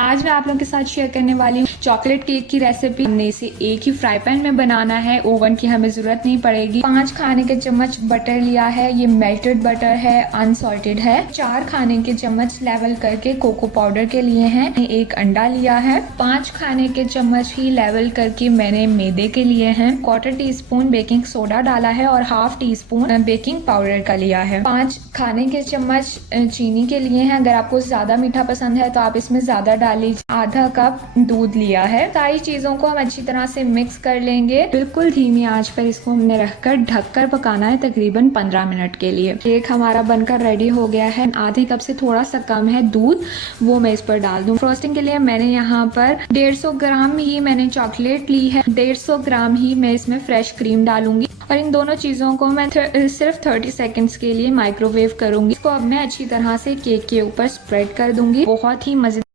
आज मैं आप लोगों के साथ शेयर करने वाली हूँ चॉकलेट केक की रेसिपी। हमने इसे एक ही फ्राई पैन में बनाना है, ओवन की हमें जरूरत नहीं पड़ेगी। 5 खाने के चम्मच बटर लिया है, ये मेल्टेड बटर है, अनसॉल्टेड है। 4 खाने के चम्मच लेवल करके कोको पाउडर के लिए हैं। 1 अंडा लिया है। 5 खाने के चम्मच ही लेवल करके मैंने मैदे के लिए हैं। 1/4 टीस्पून बेकिंग सोडा डाला है और 1/2 टीस्पून बेकिंग पाउडर का लिया है। 5 खाने के चम्मच चीनी के लिए हैं। अगर आपको ज्यादा मीठा पसंद है तो आप इसमें ज्यादा डाल लीजिए। आधा कप दूध लिया है। सारी चीजों को हम अच्छी तरह से मिक्स कर लेंगे। बिल्कुल धीमी आंच पर इसको हमने रखकर ढककर पकाना है तकरीबन 15 मिनट के लिए। केक हमारा बनकर रेडी हो गया है। आधे कप से थोड़ा सा कम है दूध, वो मैं इस पर डाल दूं। फ्रोस्टिंग के लिए मैंने यहाँ पर 150 ग्राम ही मैंने चॉकलेट ली है, 150 ग्राम ही मैं इसमें फ्रेश क्रीम डालूंगी और इन दोनों चीजों को मैं सिर्फ 30 सेकेंड्स के लिए माइक्रोवेव करूंगी। इसको अब मैं अच्छी तरह से केक के ऊपर स्प्रेड कर दूंगी। बहुत ही मजेदार